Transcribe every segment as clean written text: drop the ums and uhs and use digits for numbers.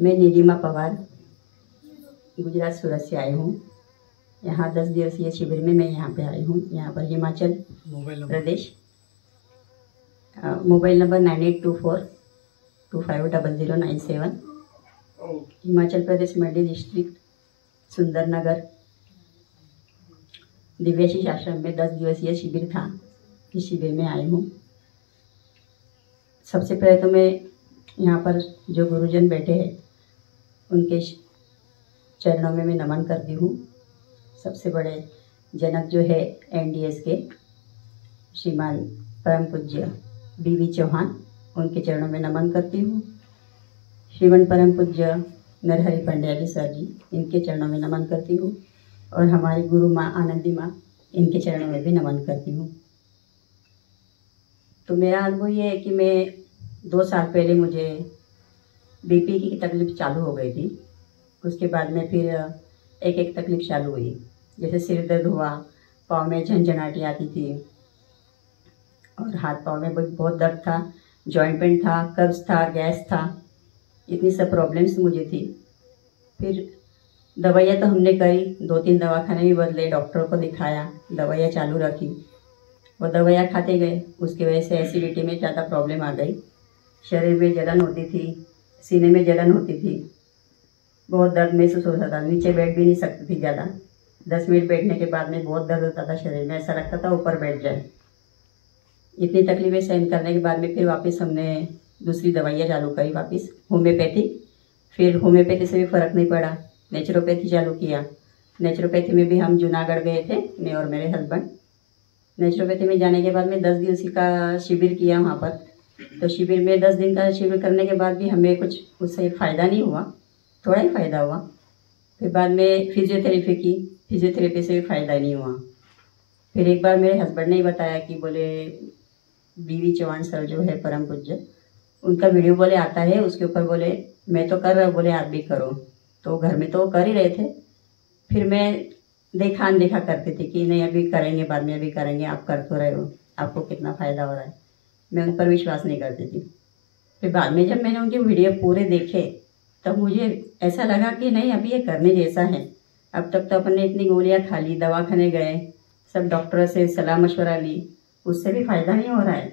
मैं नीलिमा पवार गुजरात सूरत से आई हूँ। यहाँ 10 दिवसीय शिविर में मैं यहाँ पे आई हूँ। यहाँ पर हिमाचल प्रदेश, मोबाइल नंबर 9824250097। हिमाचल प्रदेश मंडी डिस्ट्रिक्ट सुंदरनगर दिव्याशीष आश्रम में 10 दिवसीय शिविर था। इस शिविर में आई हूँ। सबसे पहले तो मैं यहाँ पर जो गुरुजन बैठे हैं उनके चरणों में मैं नमन करती हूँ। सबसे बड़े जनक जो है NDS के श्रीमान परम पूज्य BV चौहान, उनके चरणों में नमन करती हूँ। श्रीमान परम पूज्य नरहरि पंड्या सर जी, इनके चरणों में नमन करती हूँ। और हमारी गुरु माँ आनंदी माँ, इनके चरणों में भी नमन करती हूँ। तो मेरा अनुभव ये है कि मैं 2 साल पहले मुझे BP की तकलीफ़ चालू हो गई थी। उसके बाद में फिर एक तकलीफ़ चालू हुई, जैसे सिर दर्द हुआ, पाँव में झंझनाहट आती थी और हाथ पाँव में बहुत दर्द था, जॉइंट पेन था, कब्ज़ था, गैस था, इतनी सब प्रॉब्लम्स मुझे थी। फिर दवाइयाँ तो हमने करी, 2-3 दवाखाने भी बदले, डॉक्टर को दिखाया, दवाइयाँ चालू रखी। वो दवाइयाँ खाते गए, उसकी वजह से एसिडिटी में ज़्यादा प्रॉब्लम आ गई। शरीर में जलन होती थी, सीने में जलन होती थी, बहुत दर्द महसूस होता था, नीचे बैठ भी नहीं सकती थी ज़्यादा। 10 मिनट बैठने के बाद में बहुत दर्द होता था शरीर में, ऐसा लगता था ऊपर बैठ जाए। इतनी तकलीफ़ें सहन करने के बाद में फिर वापस हमने दूसरी दवाइयाँ चालू करी, वापस होम्योपैथी। फिर होम्योपैथी से भी फ़र्क नहीं पड़ा, नेचुरोपैथी चालू किया। नेचुरोपैथी में भी हम जूनागढ़ गए थे, मैं और मेरे हस्बैंड। नेचुरोपैथी में जाने के बाद में 10 दिवसीय का शिविर किया वहाँ पर। तो शिविर में 10 दिन का शिविर करने के बाद भी हमें कुछ उससे फ़ायदा नहीं हुआ, थोड़ा ही फ़ायदा हुआ। फिर बाद में फिजियोथेरेपी की, फिजियोथेरेपी से भी फ़ायदा नहीं हुआ। फिर एक बार मेरे हस्बैंड ने ही बताया कि बोले BV चौहान सर जो है परम पूज्य, उनका वीडियो बोले आता है, उसके ऊपर बोले मैं तो कर रहा हूँ, बोले आप भी करो। तो घर में तो कर ही रहे थे, फिर मैं देखा अनदेखा करती थी कि नहीं अभी करेंगे, बाद में अभी करेंगे, आप कर तो रहे हो, आपको कितना फ़ायदा हो रहा है। मैं उन पर विश्वास नहीं करती थी। फिर बाद में जब मैंने उनके वीडियो पूरे देखे तब मुझे ऐसा लगा कि नहीं अभी ये करने जैसा है। अब तक तो अपन ने इतनी गोलियाँ खा ली, दवाखाने गए, सब डॉक्टर से सलाह मशवरा ली, उससे भी फ़ायदा नहीं हो रहा है।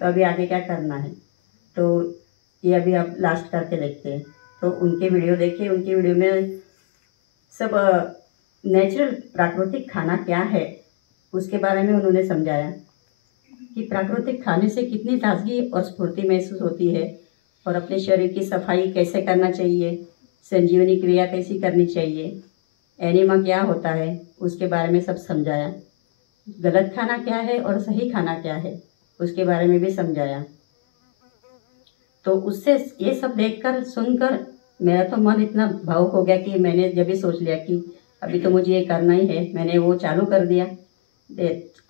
तो अभी आगे क्या करना है, तो ये अभी आप लास्ट करके देखते हैं। तो उनके वीडियो देखे, उनके वीडियो में सब नेचुरल प्राकृतिक खाना क्या है उसके बारे में उन्होंने समझाया कि प्राकृतिक खाने से कितनी ताजगी और स्फूर्ति महसूस होती है, और अपने शरीर की सफाई कैसे करना चाहिए, संजीवनी क्रिया कैसी करनी चाहिए, एनिमा क्या होता है उसके बारे में सब समझाया। गलत खाना क्या है और सही खाना क्या है उसके बारे में भी समझाया। तो उससे ये सब देखकर सुनकर मेरा तो मन इतना भावुक हो गया कि मैंने जब भी सोच लिया कि अभी तो मुझे ये करना ही है। मैंने वो चालू कर दिया।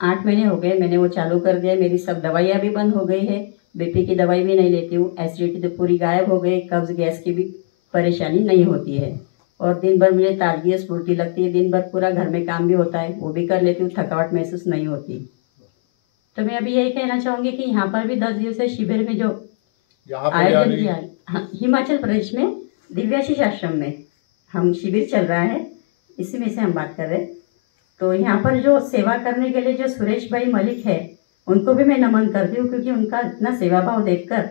8 महीने हो गए मैंने वो चालू कर दिया। मेरी सब दवाइयाँ भी बंद हो गई है, BP की दवाई भी नहीं लेती हूँ, एसिडिटी तो पूरी गायब हो गई, कब्ज़ गैस की भी परेशानी नहीं होती है, और दिन भर मुझे ताजगी स्फूर्ति लगती है। दिन भर पूरा घर में काम भी होता है, वो भी कर लेती हूँ, थकावट महसूस नहीं होती। तो मैं अभी यही कहना चाहूँगी कि यहाँ पर भी 10 दिवसीय शिविर में जो आयोजन किया है, हाँ, हिमाचल प्रदेश में दिव्याशीष आश्रम में हम शिविर चल रहा है, इसी में से हम बात कर रहे हैं। तो यहाँ पर जो सेवा करने के लिए जो सुरेश भाई मलिक है, उनको भी मैं नमन करती हूँ, क्योंकि उनका इतना सेवा भाव देखकर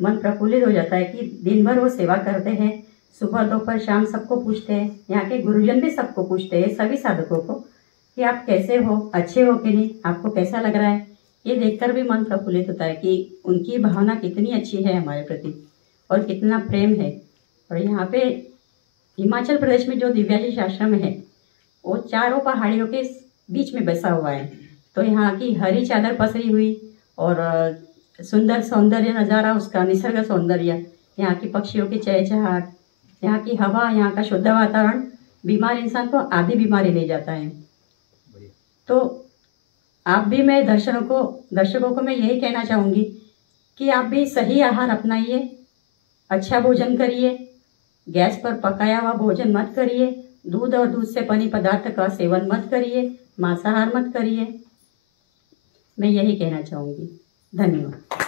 मन प्रफुल्लित हो जाता है कि दिन भर वो सेवा करते हैं, सुबह दोपहर शाम सबको पूछते हैं। यहाँ के गुरुजन भी सबको पूछते हैं, सभी साधकों को, कि आप कैसे हो, अच्छे हो कि नहीं, आपको कैसा लग रहा है। ये देखकर भी मन प्रफुल्लित होता है कि उनकी भावना कितनी अच्छी है हमारे प्रति और कितना प्रेम है। और यहाँ पे हिमाचल प्रदेश में जो दिव्याशीष आश्रम है वो चारों पहाड़ियों के बीच में बसा हुआ है। तो यहाँ की हरी चादर पसरी हुई और सुंदर सौंदर्य नज़ारा, उसका निसर्ग सौंदर्य, यहाँ की पक्षियों की चहचहाट, यहाँ की हवा, यहाँ का शुद्ध वातावरण बीमार इंसान को आधी बीमारी ले जाता है। तो आप भी, मैं दर्शकों को मैं यही कहना चाहूँगी कि आप भी सही आहार अपनाइए, अच्छा भोजन करिए, गैस पर पकाया हुआ भोजन मत करिए, दूध और दूध से बनी पदार्थ का सेवन मत करिए, मांसाहार मत करिए। मैं यही कहना चाहूँगी। धन्यवाद।